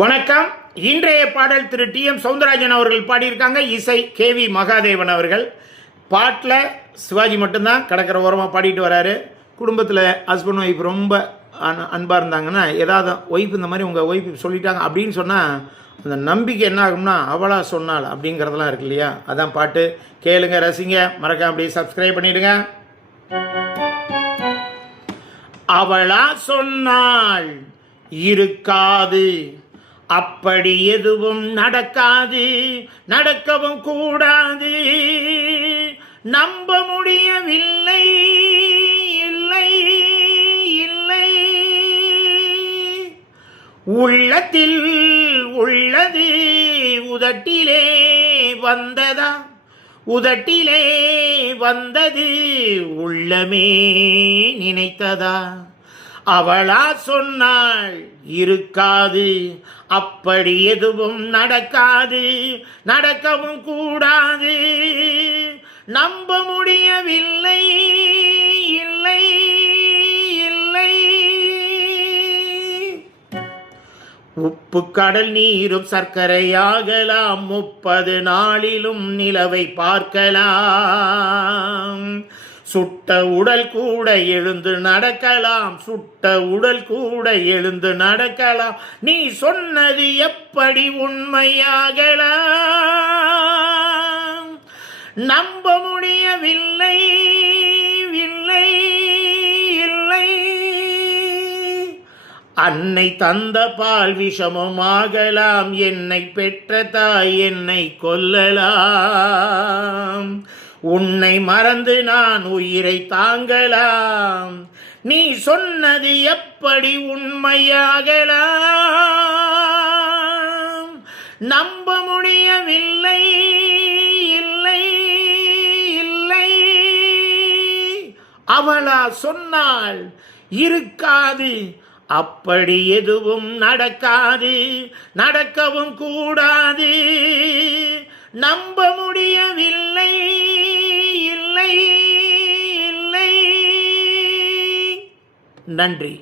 வணக்கம். இன்றைய பாடல் திரு டி.எம். சௌந்தரராஜன் அவர்கள் பாடியிருக்காங்க. இசை கே.வி. மகாதேவன் அவர்கள். பாட்டில் சிவாஜி மட்டும்தான் கடற்கரை ஓரமாக பாடிட்டு வராரு. குடும்பத்தில் ஹஸ்பண்ட் ஒய்ஃப் ரொம்ப அன்பாக இருந்தாங்கன்னா, ஏதாவது ஒய்ஃப் இந்த மாதிரி உங்கள் ஒய்ஃப் சொல்லிட்டாங்க அப்படின்னு சொன்னால் அந்த நம்பிக்கை என்ன ஆகும்னா, அவளா சொன்னாள் அப்படிங்கிறதெல்லாம் இருக்கு இல்லையா? அதான் பாட்டு. கேளுங்க, ரசிங்க. மறக்காம அப்படியே சப்ஸ்கிரைப் பண்ணிடுங்க. அவளா சொன்னாள் இருக்காது, அப்படி எதுவும் நடக்காது, நடக்கவும் கூடாது, நம்ப முடியவில்லை, இல்லை இல்லை, உள்ளத்தில் உள்ளது உதட்டிலே வந்ததா, உதட்டிலே வந்தது உள்ளமே நினைத்ததா, அவளா சொன்னாள் இருக்காது, அப்படி எதுவும் நடக்காது, நடக்கவும் கூடாது, நம்ப முடியவில்லை, இல்லை இல்லை. உப்பு கடல் நீரும் சர்க்கரையாகலாம், 30 நாளிலும் நிலவை பார்க்கலாம், சுட்ட உடல் கூட எழுந்து நடக்கலாம், சுட்ட உடல் கூட எழுந்து நடக்கலாம், நீ சொன்னது எப்படி உண்மையாகலாம், நம்ப முடியவில்லை, இல்லை இல்லை. அன்னை தந்த பால் விஷமும் ஆகலாம், என்னை பெற்ற தாய் என்னை கொல்லலாம், உன்னை மறந்து நான் உயிரை தாங்கலாம், நீ சொன்னது எப்படி உண்மையாகலாம், நம்ப முடியவில்லை, இல்லை இல்லை. அவளா சொன்னாள் இருக்காது, அப்படி எதுவும் நடக்காது, நடக்கவும் கூடாது, நம்ப முடியவில்லை, இல்லை இல்லை. நன்றி.